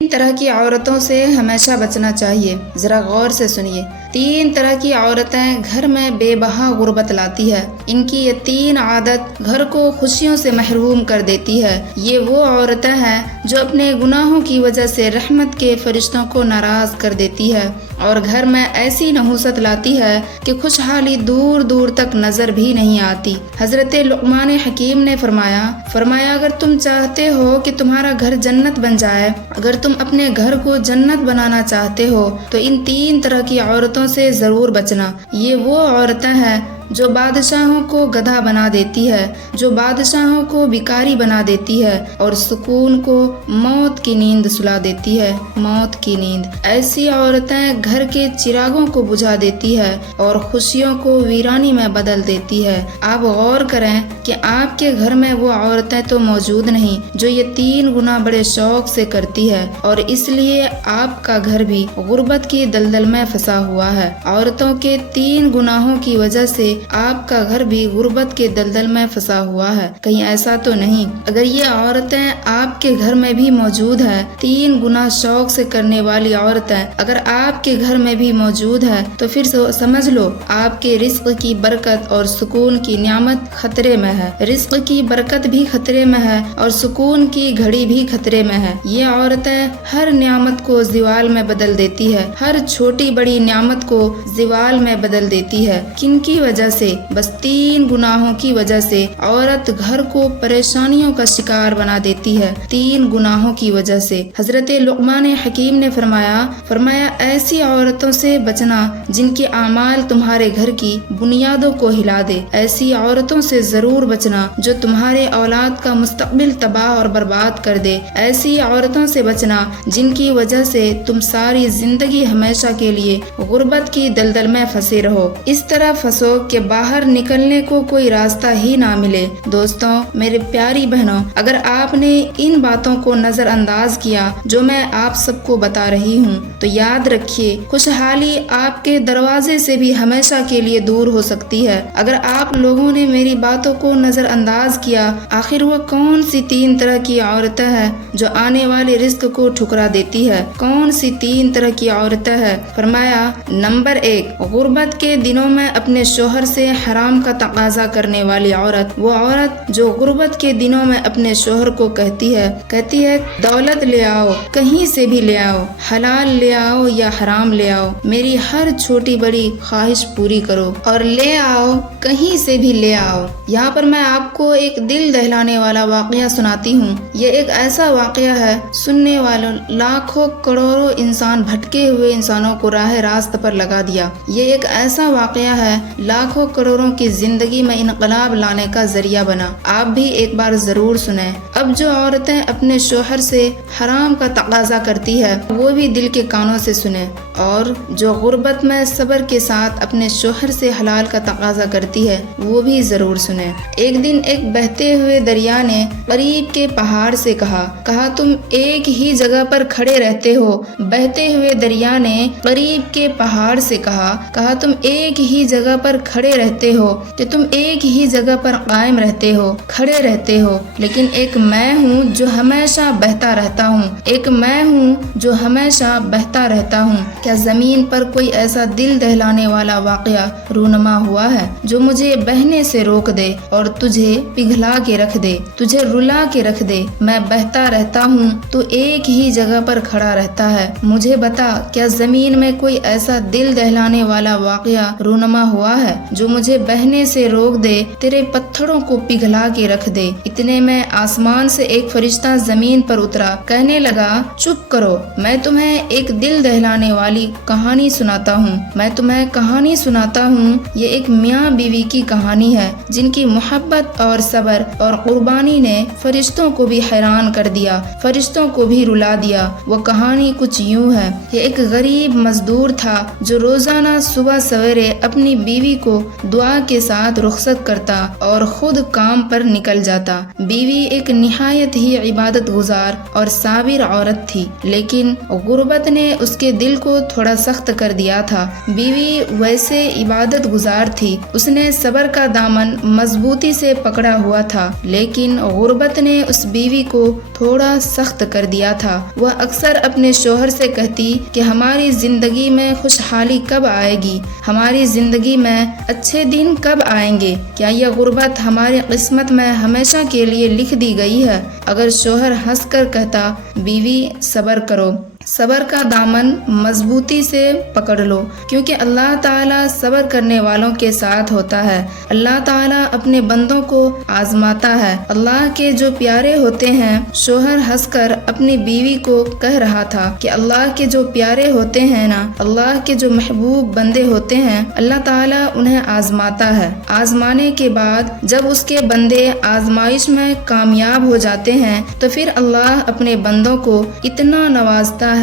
تین طرح کی عورتوں سے ہمیشہ بچنا چاہیے، ذرا غور سے سنیے۔ تین طرح کی عورتیں گھر میں بے بہا غربت لاتی ہے۔ ان کی یہ تین عادت گھر کو خوشیوں سے محروم کر دیتی ہے۔ یہ وہ عورتیں ہیں جو اپنے گناہوں کی وجہ سے رحمت کے فرشتوں کو ناراض کر دیتی ہے اور گھر میں ایسی نحوست لاتی ہے کہ خوشحالی دور دور تک نظر بھی نہیں آتی۔ حضرت لقمان حکیم نے فرمایا اگر تم چاہتے ہو کہ تمہارا گھر جنت بن جائے، اگر تم اپنے گھر کو جنت بنانا چاہتے ہو تو ان تین طرح کی عورتوں سے ضرور بچنا۔ یہ وہ عورتیں ہیں جو بادشاہوں کو گدھا بنا دیتی ہے، جو بادشاہوں کو بھکاری بنا دیتی ہے اور سکون کو موت کی نیند سلا دیتی ہے، موت کی نیند۔ ایسی عورتیں گھر کے چراغوں کو بجھا دیتی ہے اور خوشیوں کو ویرانی میں بدل دیتی ہے۔ آپ غور کریں کہ آپ کے گھر میں وہ عورتیں تو موجود نہیں جو یہ تین گناہ بڑے شوق سے کرتی ہے، اور اس لیے آپ کا گھر بھی غربت کی دلدل میں پھنسا ہوا ہے۔ عورتوں کے تین گناہوں کی وجہ سے آپ کا گھر بھی غربت کے دلدل میں پھنسا ہوا ہے، کہیں ایسا تو نہیں؟ اگر یہ عورتیں آپ کے گھر میں بھی موجود ہیں، تین گناہ شوق سے کرنے والی عورتیں اگر آپ کے گھر میں بھی موجود ہے تو پھر سمجھ لو آپ کے رزق کی برکت اور سکون کی نعمت خطرے میں ہے۔ رزق کی برکت بھی خطرے میں ہے اور سکون کی گھڑی بھی خطرے میں ہے۔ یہ عورتیں ہر نعمت کو زوال میں بدل دیتی ہے، ہر چھوٹی بڑی نعمت کو زوال میں بدل دیتی ہے۔ کن کی وجہ سے؟ بس تین گناہوں کی وجہ سے عورت گھر کو پریشانیوں کا شکار بنا دیتی ہے، تین گناہوں کی وجہ سے۔ حضرت لقمان حکیم نے فرمایا ایسی عورتوں سے بچنا جن کے اعمال تمہارے گھر کی بنیادوں کو ہلا دے، ایسی عورتوں سے ضرور بچنا جو تمہارے اولاد کا مستقبل تباہ اور برباد کر دے، ایسی عورتوں سے بچنا جن کی وجہ سے تم ساری زندگی ہمیشہ کے لیے غربت کی دلدل میں پھنسے رہو، اس طرح پھنسو کہ باہر نکلنے کو کوئی راستہ ہی نہ ملے۔ دوستوں، میرے پیاری بہنوں، اگر آپ نے ان باتوں کو نظر انداز کیا جو میں آپ سب کو بتا رہی ہوں تو یاد رکھیے خوشحالی آپ کے دروازے سے بھی ہمیشہ کے لیے دور ہو سکتی ہے۔ اگر آپ لوگوں نے میری باتوں کو نظر انداز کیا، آخر وہ کون سی تین طرح کی عورتیں ہیں جو آنے والے رزق کو ٹھکرا دیتی ہے؟ کون سی تین طرح کی عورتیں ہیں؟ فرمایا نمبر 1، غربت کے دنوں میں اپنے شوہر سے حرام کا تقاضا کرنے والی عورت۔ وہ عورت جو غربت کے دنوں میں اپنے شوہر کو کہتی ہے دولت لے آؤ، کہیں سے بھی لے آؤ، حلال لے آؤ یا حرام لے آؤ، میری ہر چھوٹی بڑی خواہش پوری کرو اور لے آؤ، کہیں سے بھی لے آؤ۔ یہاں پر میں آپ کو ایک دل دہلانے والا واقعہ سناتی ہوں۔ یہ ایک ایسا واقعہ ہے، سننے والوں لاکھوں کروڑوں انسان بھٹکے ہوئے انسانوں کو راہ راست پر لگا دیا۔ یہ ایک ایسا واقعہ ہے، لاکھوں کروڑوں کی زندگی میں انقلاب لانے کا ذریعہ بنا۔ آپ بھی ایک بار ضرور سنیں۔ اب جو عورتیں اپنے شوہر سے حرام کا تقاضا کرتی ہے وہ بھی دل کے کانوں سے سنیں، اور جو غربت میں صبر کے ساتھ اپنے شوہر سے حلال کا تقاضا کرتی ہے وہ بھی ضرور سنیں۔ ایک دن ایک بہتے ہوئے دریا نے قریب کے پہاڑ سے کہا تم ایک ہی جگہ پر کھڑے رہتے ہو۔ بہتے ہوئے دریا نے قریب کے پہاڑ سے کہا تم ایک ہی جگہ پر کھڑے رہتے ہو، کہ تم ایک ہی جگہ پر قائم رہتے ہو، کھڑے رہتے ہو، لیکن ایک میں ہوں جو ہمیشہ بہتا رہتا ہوں، ایک میں ہوں جو ہمیشہ بہتا رہتا ہوں۔ کیا زمین پر کوئی ایسا دل دہلانے والا واقعہ رونما ہوا ہے جو مجھے بہنے سے روک دے اور تجھے پگھلا کے رکھ دے، تجھے رلا کے رکھ دے؟ میں بہتا رہتا ہوں، تو ایک ہی جگہ پر کھڑا رہتا ہے۔ مجھے بتا، کیا زمین میں کوئی ایسا دل دہلانے والا واقعہ رونما ہوا ہے جو مجھے بہنے سے روک دے، تیرے پتھروں کو پگھلا کے رکھ دے؟ اتنے میں آسمان سے ایک فرشتہ زمین پر اترا، کہنے لگا چپ کرو، میں تمہیں ایک دل دہلانے والی کہانی سناتا ہوں، میں تمہیں کہانی سناتا ہوں۔ یہ ایک میاں بیوی کی کہانی ہے جن کی محبت اور صبر اور قربانی نے فرشتوں کو بھی حیران کر دیا، فرشتوں کو بھی رلا دیا۔ وہ کہانی کچھ یوں ہے کہ ایک غریب مزدور تھا جو روزانہ صبح سویرے اپنی بیوی کو تو دعا کے ساتھ رخصت کرتا اور خود کام پر نکل جاتا۔ بیوی ایک نہایت ہی عبادت گزار اور صابر عورت تھی، لیکن غربت نے اس کے دل کو تھوڑا سخت کر دیا تھا۔ بیوی ویسے عبادت گزار تھی، اس نے صبر کا دامن مضبوطی سے پکڑا ہوا تھا، لیکن غربت نے اس بیوی کو تھوڑا سخت کر دیا تھا۔ وہ اکثر اپنے شوہر سے کہتی کہ ہماری زندگی میں خوشحالی کب آئے گی، ہماری زندگی میں اچھے دن کب آئیں گے، کیا یہ غربت ہماری قسمت میں ہمیشہ کے لیے لکھ دی گئی ہے؟ اگر شوہر ہنس کر کہتا بیوی صبر کرو، صبر کا دامن مضبوطی سے پکڑ لو، کیونکہ اللہ تعالیٰ صبر کرنے والوں کے ساتھ ہوتا ہے۔ اللہ تعالیٰ اپنے بندوں کو آزماتا ہے۔ اللہ کے جو پیارے ہوتے ہیں، شوہر ہنس کر اپنی بیوی کو کہہ رہا تھا کہ اللہ کے جو پیارے ہوتے ہیں نا، اللہ کے جو محبوب بندے ہوتے ہیں، اللہ تعالیٰ انہیں آزماتا ہے۔ آزمانے کے بعد جب اس کے بندے آزمائش میں کامیاب ہو جاتے ہیں تو پھر اللہ اپنے بندوں کو اتنا نوازتا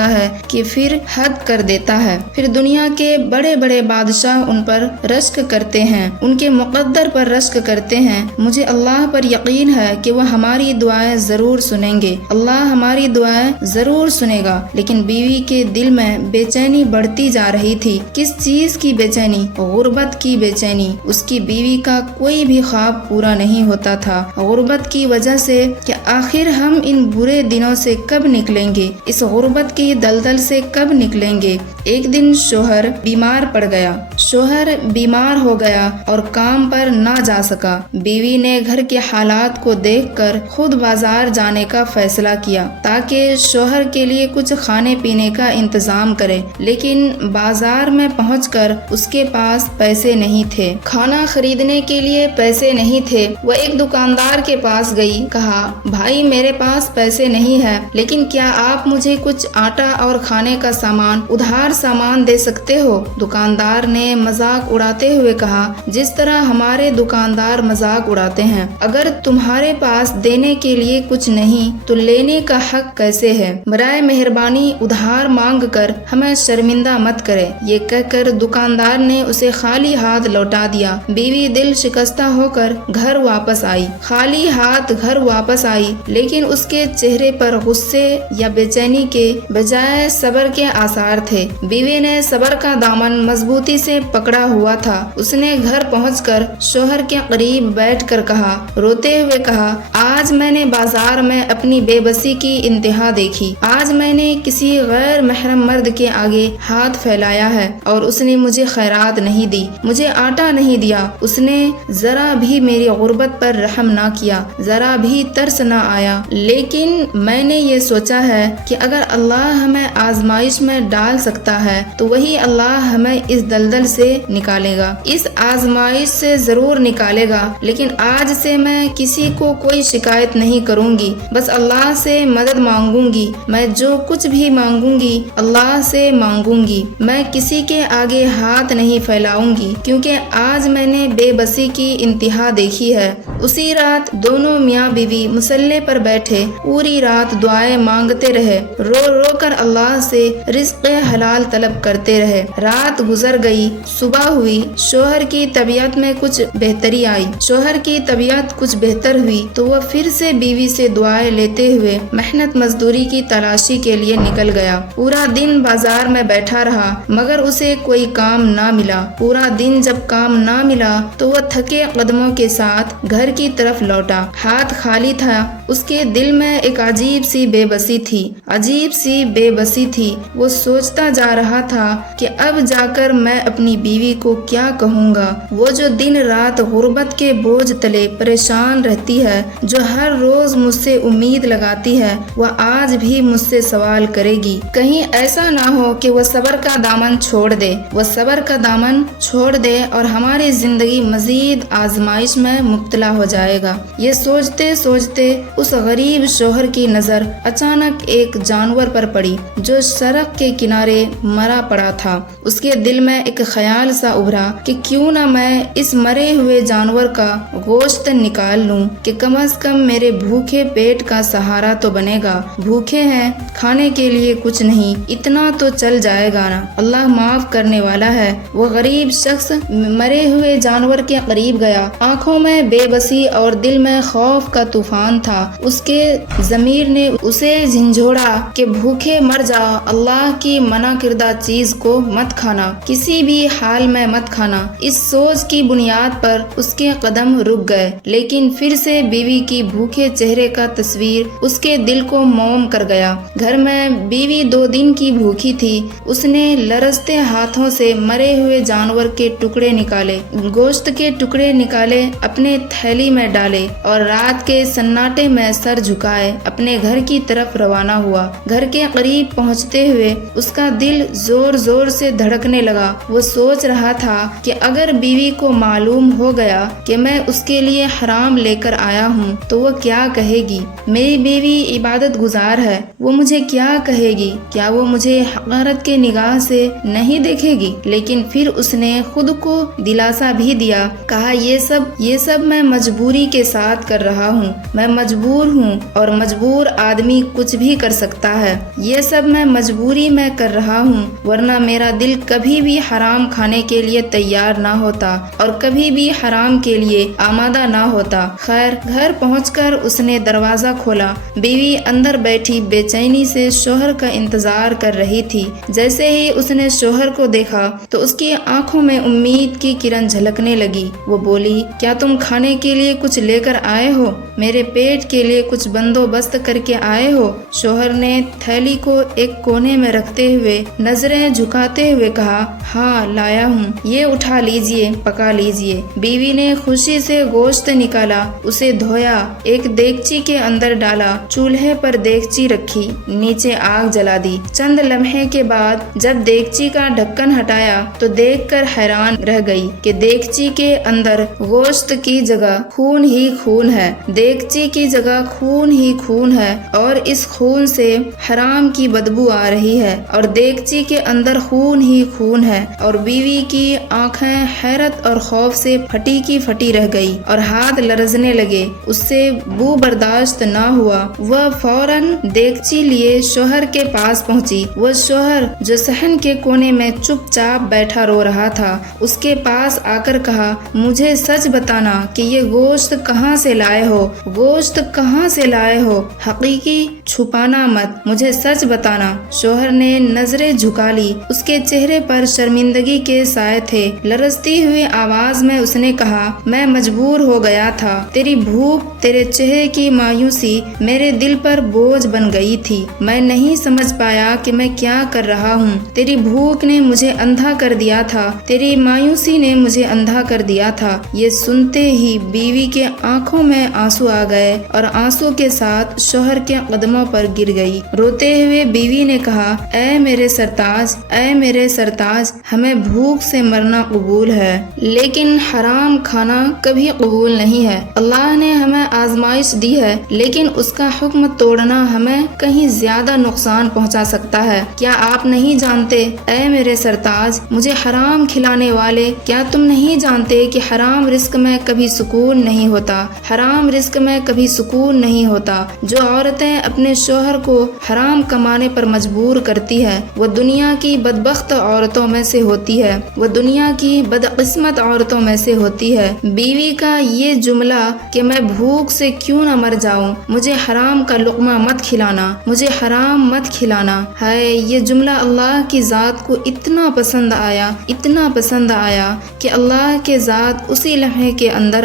ہے کہ پھر حد کر دیتا ہے۔ پھر دنیا کے بڑے بڑے بادشاہ ان پر رشک کرتے ہیں، ان کے مقدر پر رشک کرتے ہیں۔ مجھے اللہ پر یقین ہے کہ وہ ہماری دعائیں ضرور سنیں گے، اللہ ہماری دعائیں ضرور سنے گا۔ لیکن بیوی کے دل میں بے چینی بڑھتی جا رہی تھی۔ کس چیز کی بے چینی؟ غربت کی بے چینی۔ اس کی بیوی کا کوئی بھی خواب پورا نہیں ہوتا تھا، غربت کی وجہ سے کہ آخر ہم ان برے دنوں سے کب نکلیں گے، اس غربت کی دلدل سے کب نکلیں گے۔ ایک دن شوہر بیمار پڑ گیا، شوہر بیمار ہو گیا اور کام پر نہ جا سکا۔ بیوی نے گھر کے حالات کو دیکھ کر خود بازار جانے کا فیصلہ کیا تاکہ شوہر کے لیے کچھ کھانے پینے کا انتظام کرے، لیکن بازار میں پہنچ کر اس کے پاس پیسے نہیں تھے، کھانا خریدنے کے لیے پیسے نہیں تھے۔ وہ ایک دکاندار کے پاس گئی، کہا بھائی میرے پاس پیسے نہیں ہے، لیکن کیا آپ مجھے کچھ آٹا اور کھانے کا سامان ادھار سامان دے سکتے ہو؟ دکاندار نے مذاق اڑاتے ہوئے کہا، جس طرح ہمارے دکاندار مذاق اڑاتے ہیں، اگر تمہارے پاس دینے کے لیے کچھ نہیں تو لینے کا حق کیسے ہے؟ برائے مہربانی ادھار مانگ کر ہمیں شرمندہ مت کرے۔ یہ کہہ کر دکاندار نے اسے خالی ہاتھ لوٹا دیا۔ بیوی دل شکستہ ہو کر گھر واپس آئی، خالی ہاتھ گھر واپس آئی، لیکن اس کے چہرے پر غصے یا بے چینی کے بجائے صبر کے آثار تھے۔ بیوی نے صبر کا دامن مضبوطی سے پکڑا ہوا تھا۔ اس نے گھر پہنچ کر شوہر کے قریب بیٹھ کر کہا، روتے ہوئے کہا، آج میں نے بازار میں اپنی بے بسی کی انتہا دیکھی۔ آج میں نے کسی غیر محرم مرد کے آگے ہاتھ پھیلایا ہے اور اس نے مجھے خیرات نہیں دی، مجھے آٹا نہیں دیا، اس نے ذرا بھی میری غربت پر رحم نہ کیا، ذرا بھی ترس نہ آیا۔ لیکن میں نے یہ سوچا ہے کہ اگر اللہ ہمیں آزمائش میں ڈال سکتا ہے تو وہی اللہ ہمیں اس دلدل سے نکالے گا، اس آزمائش سے ضرور نکالے گا۔ لیکن آج سے میں کسی کو کوئی شکایت نہیں کروں گی، بس اللہ سے مدد مانگوں گی۔ میں جو کچھ بھی مانگوں گی اللہ سے مانگوں گی، میں کسی کے آگے ہاتھ نہیں پھیلاؤں گی، کیونکہ آج میں نے بے بسی کی انتہا دیکھی ہے۔ اسی رات دونوں میاں بیوی مصلے پر بیٹھے پوری رات دعائیں مانگتے رہے، رو رو کر اللہ سے رزق حلال طلب کرتے رہے۔ رات گزر گئی، صبح ہوئی، شوہر کی طبیعت میں کچھ بہتری آئی، شوہر کی طبیعت کچھ بہتر ہوئی تو وہ پھر سے بیوی سے دعائیں لیتے ہوئے محنت مزدوری کی تلاشی کے لیے نکل گیا۔ پورا دن بازار میں بیٹھا رہا مگر اسے کوئی کام نہ ملا۔ پورا دن جب کام نہ ملا تو وہ تھکے قدموں کے ساتھ گھر کی طرف لوٹا، ہاتھ خالی تھا۔ اس کے دل میں ایک عجیب سی بے بسی تھی، عجیب سی بے بسی تھی۔ وہ سوچتا جا رہا تھا کہ اب جا کر میں اپنی بیوی کو کیا کہوں گا، وہ جو دن رات غربت کے بوجھ تلے پریشان رہتی ہے، جو ہر روز مجھ سے امید لگاتی ہے، وہ آج بھی مجھ سے سوال کرے گی۔ کہیں ایسا نہ ہو کہ وہ صبر کا دامن چھوڑ دے، وہ صبر کا دامن چھوڑ دے اور ہماری زندگی مزید آزمائش میں مبتلا ہو جائے گا۔ یہ سوچتے سوچتے اس غریب شوہر کی نظر اچانک ایک جانور پر پڑی جو سڑک کے کنارے مرا پڑا تھا۔ اس کے دل میں ایک خیال سا ابھرا کہ کیوں نہ میں اس مرے ہوئے جانور کا گوشت نکال لوں کہ کم از کم میرے بھوکے پیٹ کا سہارا تو بنے گا۔ بھوکے ہیں، کھانے کے لیے کچھ نہیں، اتنا تو چل جائے گا نا، اللہ معاف کرنے والا ہے۔ وہ غریب شخص مرے ہوئے جانور کے قریب گیا۔ آنکھوں میں بے بسی اور دل میں خوف کا طوفان تھا۔ اس کے ضمیر نے اسے جھنجھوڑا کہ بھوکے مر جا، اللہ کی منع کردہ چیز کو مت کھانا، کسی بھی حال میں مت کھانا۔ اس سوچ کی بنیاد پر اس کے قدم رک گئے، لیکن پھر سے بیوی کی بھوکے چہرے کا تصویر اس کے دل کو موم کر گیا۔ گھر میں بیوی 2 دن کی بھوکی تھی۔ اس نے لرزتے ہاتھوں سے مرے ہوئے جانور کے ٹکڑے نکالے، گوشت کے ٹکڑے نکالے، اپنے تھیلی میں ڈالے اور رات کے سناٹے میں سر جھکائے اپنے گھر کی طرف روانہ ہوا۔ گھر کے قریب پہنچتے ہوئے اس کا دل زور زور سے دھڑکنے لگا۔ وہ سوچ رہا تھا کہ اگر بیوی کو معلوم ہو گیا کہ میں اس کے لیے حرام لے کر آیا ہوں تو وہ کیا کہے گی؟ میری بیوی عبادت گزار ہے، وہ مجھے کیا کہے گی؟ کیا وہ مجھے حقارت کے نگاہ سے نہیں دیکھے گی؟ لیکن پھر اس نے خود کو دلاسا بھی دیا، کہا یہ سب میں مجبوری کے ساتھ کر رہا ہوں، میں مجبور ہوں اور مجبور آدمی کچھ بھی کر سکتا ہے۔ یہ سب میں مجبوری میں کر رہا ہوں، ورنہ میرا دل کبھی بھی حرام کھانے کے لیے تیار نہ ہوتا اور کبھی بھی حرام کے لیے آمادہ نہ ہوتا۔ خیر، گھر پہنچ کر اس نے دروازہ کھولا۔ بیوی اندر بیٹھی بے چینی سے شوہر کا انتظار کر رہی تھی۔ جیسے ہی اس نے شوہر کو دیکھا تو اس کی آنکھوں میں امید کی کرن جھلکنے لگی۔ وہ بولی، کیا تم کھانے کے لیے کچھ لے کر آئے ہو؟ میرے پیٹ کے لیے کچھ بندوبست کر کے آئے ہو؟ شوہر نے تھیلی کو ایک کونے میں رکھتے ہوئے نظریں جھکاتے ہوئے کہا، ہاں لایا ہوں، یہ اٹھا لیجئے، پکا لیجئے۔ بیوی نے خوشی سے گوشت نکالا، اسے دھویا، ایک دیگچی کے اندر ڈالا، چولہے پر دیگچی رکھی، نیچے آگ جلا دی۔ چند لمحے کے بعد جب دیگچی کا ڈھکن ہٹایا تو دیکھ کر حیران رہ گئی کہ دیگچی کے اندر گوشت کی جگہ خون ہی خون ہے، دیگچی کی جگہ خون ہی خون ہے اور اس خون سے حرام کی بدبو آ رہی ہے اور دیگچی کے اندر خون ہی خون ہے۔ اور بیوی کی آنکھیں حیرت اور خوف سے پھٹی کی پھٹی رہ گئی اور ہاتھ لرزنے لگے۔ اس سے بو برداشت نہ ہوا، وہ فوراً دیگچی لیے شوہر کے پاس پہنچی۔ وہ شوہر جو صحن کے کونے میں چپ چاپ بیٹھا رو رہا تھا، اس کے پاس آ کر کہا، مجھے سچ بتانا کہ یہ گوشت کہاں سے لائے ہو، گوشت کہاں سے لائے ہو، حقیقی چھپانا مت، مجھے سچ بتانا۔ شوہر نے نظریں جھکا لی، اس کے چہرے پر شرمندگی کے سائے تھے۔ لرزتی ہوئی آواز میں اس نے کہا، میں مجبور ہو گیا تھا، تیری بھوک، تیرے چہرے کی مایوسی میرے دل پر بوجھ بن گئی تھی، میں نہیں سمجھ پایا کہ میں کیا کر رہا ہوں۔ تیری بھوک نے مجھے اندھا کر دیا تھا، تیری مایوسی نے مجھے اندھا کر دیا تھا۔ یہ سنتے ہی بیوی کے آنکھوں میں آنسو آ گئے اور آنسو کے ساتھ شوہر کے قدموں پر گر گئی۔ روتے ہوئے بیوی نے کہا، اے میرے سرتاج، اے میرے سرتاج، ہمیں بھوک سے مرنا قبول ہے لیکن حرام کھانا کبھی قبول نہیں ہے۔ اللہ نے ہمیں آزمائش دی ہے لیکن اس کا حکم توڑنا ہمیں کہیں زیادہ نقصان پہنچا سکتا ہے۔ کیا آپ نہیں جانتے اے میرے سرتاج، مجھے حرام کھلانے والے، کیا تم نہیں جانتے کہ حرام رزق میں کبھی سکون نہیں ہوتا، حرام رزق میں کبھی سکون نہیں ہوتا۔ جو عورتیں اپنے شوہر کو حرام کمانے پر مجبور کرتی ہے وہ دنیا کی بدبخت عورتوں میں سے ہوتی ہے، وہ دنیا کی بدقسمت عورتوں میں سے ہوتی ہے۔ بیوی کا یہ جملہ کہ میں بھوک سے کیوں نہ مر جاؤں، مجھے حرام کا لقمہ مت کھلانا، مجھے حرام مت کھلانا، ہے یہ جملہ اللہ کی ذات کو اتنا پسند آیا، اتنا پسند آیا کہ اللہ کے ذات اسی لمحے کے اندر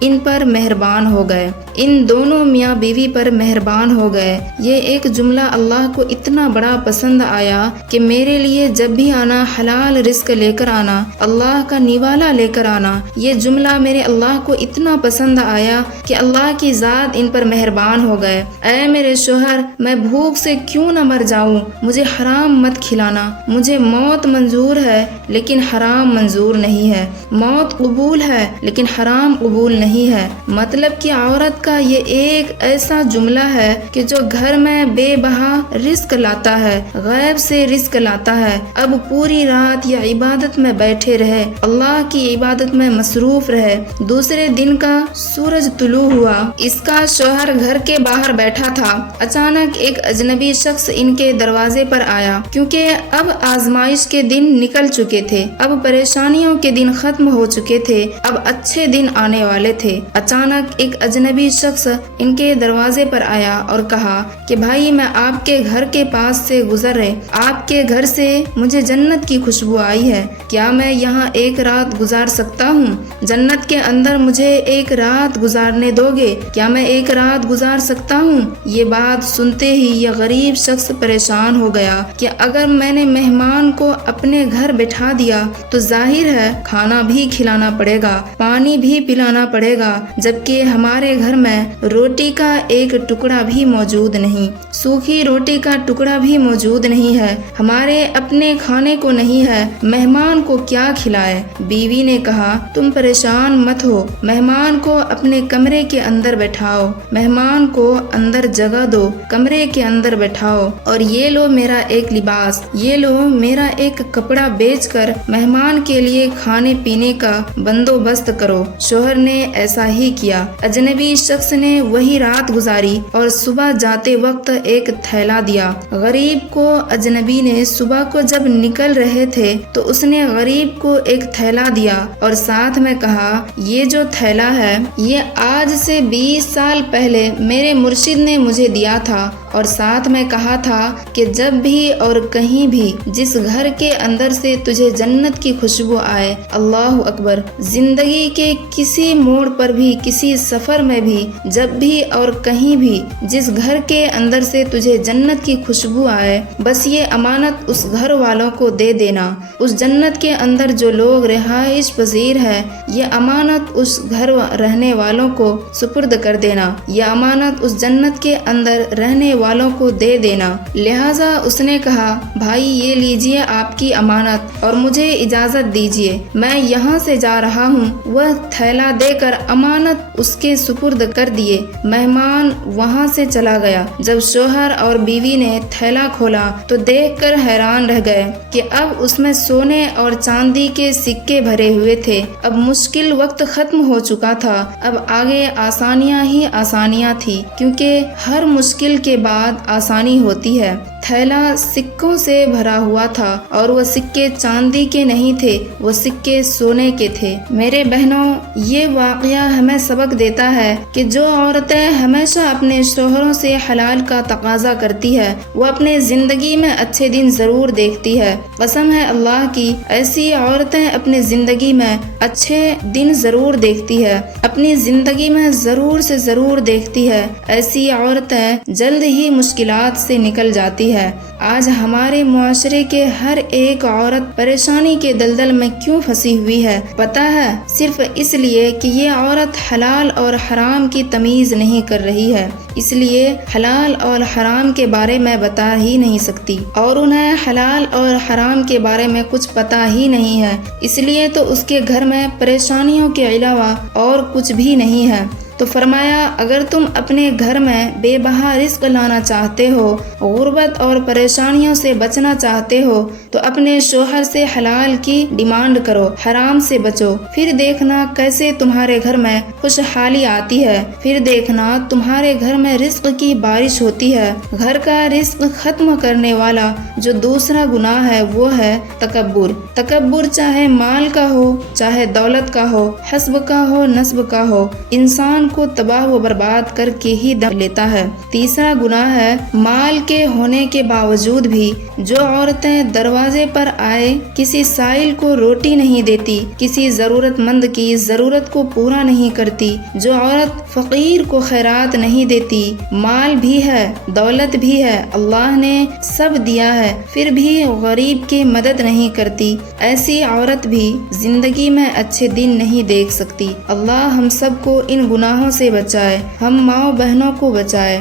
ان پر مہربان ہو گئے، ان دونوں میاں بیوی پر مہربان ہو گئے۔ یہ ایک جملہ اللہ کو اتنا بڑا پسند آیا کہ میرے لیے جب بھی آنا حلال رزق لے کر آنا، اللہ کا نوالا لے کر آنا، یہ جملہ میرے اللہ کو اتنا پسند آیا کہ اللہ کی ذات ان پر مہربان ہو گئے۔ اے میرے شوہر، میں بھوک سے کیوں نہ مر جاؤں، مجھے حرام مت کھلانا، مجھے موت منظور ہے لیکن حرام منظور نہیں ہے، موت قبول ہے لیکن حرام قبول نہیں ہے۔ مطلب کہ عورت کا یہ ایک ایسا جملہ ہے کہ جو گھر میں بے بہا رزق لاتا ہے، غیب سے رزق لاتا ہے۔ اب پوری رات یا عبادت میں بیٹھے رہے، اللہ کی عبادت میں مصروف رہے۔ دوسرے دن کا سورج طلوع ہوا، اس کا شوہر گھر کے باہر بیٹھا تھا۔ اچانک ایک اجنبی شخص ان کے دروازے پر آیا، کیونکہ اب آزمائش کے دن نکل چکے تھے، اب پریشانیوں کے دن ختم ہو چکے تھے، اب اچھے دن آنے والے تھے۔ اچانک ایک اجنبی شخص ان کے دروازے پر آیا اور کہا کہ بھائی، میں آپ کے گھر کے پاس سے گزر رہے، آپ کے گھر سے مجھے جنت کی خوشبو آئی ہے، کیا میں یہاں ایک رات گزار سکتا ہوں؟ جنت کے اندر مجھے ایک رات گزارنے دو گے؟ کیا میں ایک رات گزار سکتا ہوں؟ یہ بات سنتے ہی یہ غریب شخص پریشان ہو گیا کہ اگر میں نے مہمان کو اپنے گھر بٹھا دیا تو ظاہر ہے کھانا بھی کھلانا پڑے گا، پانی بھی پلانا پڑے گا، جبکہ ہمارے گھر میں روٹی کا ایک ٹکڑا بھی موجود نہیں، سوکھی روٹی کا ٹکڑا بھی موجود نہیں ہے، ہمارے اپنے کھانے کو نہیں ہے، مہمان کو کیا کھلائے؟ بیوی نے کہا تم پریشان مت ہو، مہمان کو اپنے کمرے کے اندر بٹھاؤ، مہمان کو اندر جگہ دو، کمرے کے اندر بٹھاؤ، اور یہ لو میرا ایک لباس، یہ لو میرا ایک کپڑا بیچ کر مہمان کے لیے کھانے پینے کا بندوبست کرو۔ شوہر نے ایسا ہی کیا، اجنبی شخص نے وہی رات گزاری اور صبح جاتے وقت ایک تھیلا دیا۔ غریب کو اجنبی نے صبح کو جب نکل رہے تھے تو اس نے غریب کو ایک تھیلا دیا اور ساتھ میں کہا یہ جو تھیلا ہے یہ آج سے 20 سال پہلے میرے مرشد نے مجھے دیا تھا، اور ساتھ میں کہا تھا کہ جب بھی اور کہیں بھی جس گھر کے اندر سے تجھے جنت کی خوشبو آئے، اللہ اکبر، زندگی کے کسی موڑ پر بھی، کسی سفر میں بھی، جب بھی اور کہیں بھی جس گھر کے اندر سے تجھے جنت کی خوشبو آئے، بس یہ امانت اس گھر والوں کو دے دینا۔ اس جنت کے اندر جو لوگ رہائش پذیر ہے، یہ امانت اس گھر رہنے والوں کو سپرد کر دینا، یہ امانت اس جنت کے اندر رہنے والوں کو دے دینا۔ لہٰذا اس نے کہا بھائی یہ لیجئے آپ کی امانت اور مجھے اجازت دیجئے، میں یہاں سے جا رہا ہوں۔ وہ تھیلا دے کر امانت اس کے سپرد کر دیے، مہمان وہاں سے چلا گیا۔ جب شوہر اور بیوی نے تھیلا کھولا تو دیکھ کر حیران رہ گئے کہ اب اس میں سونے اور چاندی کے سکے بھرے ہوئے تھے۔ اب مشکل وقت ختم ہو چکا تھا، اب آگے آسانیاں ہی آسانیاں تھی، کیونکہ ہر مشکل کے بعد آسانی ہوتی ہے۔ تھیلا سکوں سے بھرا ہوا تھا اور وہ سکے چاندی کے نہیں تھے، وہ سکے سونے کے تھے۔ میرے بہنوں، یہ واقعہ ہمیں سبق دیتا ہے کہ جو عورتیں ہمیشہ اپنے شوہروں سے حلال کا تقاضا کرتی ہے وہ اپنے زندگی میں اچھے دن ضرور دیکھتی ہے۔ قسم ہے اللہ کی، ایسی عورتیں اپنی زندگی میں اچھے دن ضرور دیکھتی ہے، اپنی زندگی میں ضرور سے ضرور دیکھتی ہے۔ ایسی عورتیں جلد ہی مشکلات سے نکل جاتی ہے۔ آج ہمارے معاشرے کے ہر ایک عورت پریشانی کے دلدل میں کیوں پھنسی ہوئی ہے پتہ ہے؟ صرف اس لیے کہ یہ عورت حلال اور حرام کی تمیز نہیں کر رہی ہے، اس لیے حلال اور حرام کے بارے میں بتا ہی نہیں سکتی، اور انہیں حلال اور حرام کے بارے میں کچھ پتا ہی نہیں ہے، اس لیے تو اس کے گھر میں پریشانیوں کے علاوہ اور کچھ بھی نہیں ہے۔ تو فرمایا اگر تم اپنے گھر میں بے بہا رزق لانا چاہتے ہو، غربت اور پریشانیوں سے بچنا چاہتے ہو، تو اپنے شوہر سے حلال کی ڈیمانڈ کرو، حرام سے بچو، پھر دیکھنا کیسے تمہارے گھر میں خوشحالی آتی ہے، پھر دیکھنا تمہارے گھر میں رزق کی بارش ہوتی ہے۔ گھر کا رزق ختم کرنے والا جو دوسرا گناہ ہے وہ ہے تکبر۔ تکبر چاہے مال کا ہو، چاہے دولت کا ہو، حسب کا ہو، نسب کا ہو، انسان کو تباہ و برباد کر کے ہی دم لیتا ہے۔ تیسرا گناہ ہے مال کے ہونے کے باوجود بھی جو عورتیں دروازے پر آئے کسی سائل کو روٹی نہیں دیتی، کسی ضرورت مند کی ضرورت کو پورا نہیں کرتی، جو عورت فقیر کو خیرات نہیں دیتی، مال بھی ہے، دولت بھی ہے، اللہ نے سب دیا ہے، پھر بھی غریب کی مدد نہیں کرتی، ایسی عورت بھی زندگی میں اچھے دن نہیں دیکھ سکتی۔ اللہ ہم سب کو ان گناہوں سے بچائے، ہم ماؤں بہنوں کو بچائے۔